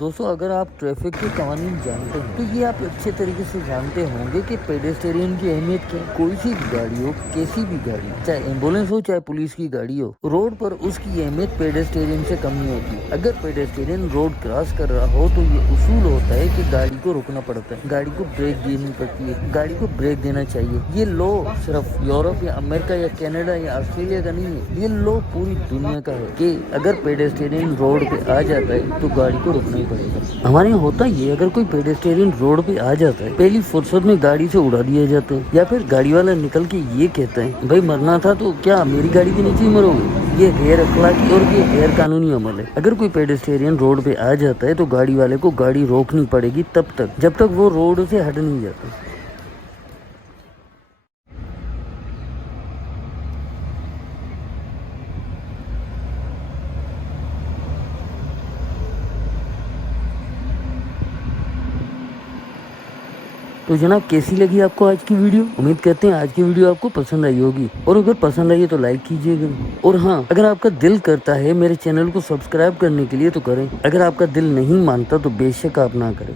दोस्तों अगर आप ट्रैफिक के कानून जानते हैं तो ये आप अच्छे तरीके से जानते होंगे कि पेडेस्टेरियन की अहमियत क्या है। कोई सी भी गाड़ी हो, कैसी भी गाड़ी, चाहे एम्बुलेंस हो चाहे पुलिस की गाड़ी हो, रोड पर उसकी अहमियत पेडेस्टेरियन से कम नहीं होती। अगर पेडेस्टेरियन रोड क्रॉस कर रहा हो तो ये उसूल होता है कि गाड़ी को रोकना पड़ता है, गाड़ी को ब्रेक देनी पड़ती है, गाड़ी को ब्रेक देना चाहिए। ये लॉ सिर्फ यूरोप या अमेरिका या कनाडा या ऑस्ट्रेलिया का नहीं है, ये लॉ पूरी दुनिया का है कि अगर पेडेस्टेरियन रोड पे आ जाता है तो गाड़ी को रुकना ही पड़ेगा। हमारे यहाँ होता ये, अगर कोई पेडेस्टेरियन रोड पे आ जाता है पहली फुर्सत में गाड़ी से उड़ा दिया जाता है, या फिर गाड़ी वाला निकल के ये कहता है भाई मरना था तो क्या मेरी गाड़ी के नीचे ही मरोगे। ये गैर अखलाकी और ये गैर कानूनी अमल है। अगर कोई पेडेस्टेरियन रोड पे आ जाता है तो गाड़ी वाले को गाड़ी रोकनी पड़ेगी तब तक जब तक वो रोड से हट नहीं जाता। तो जनाब कैसी लगी आपको आज की वीडियो? उम्मीद करते हैं आज की वीडियो आपको पसंद आई होगी, और अगर पसंद आई है तो लाइक कीजिएगा। और हाँ, अगर आपका दिल करता है मेरे चैनल को सब्सक्राइब करने के लिए तो करें, अगर आपका दिल नहीं मानता तो बेशक आप ना करें।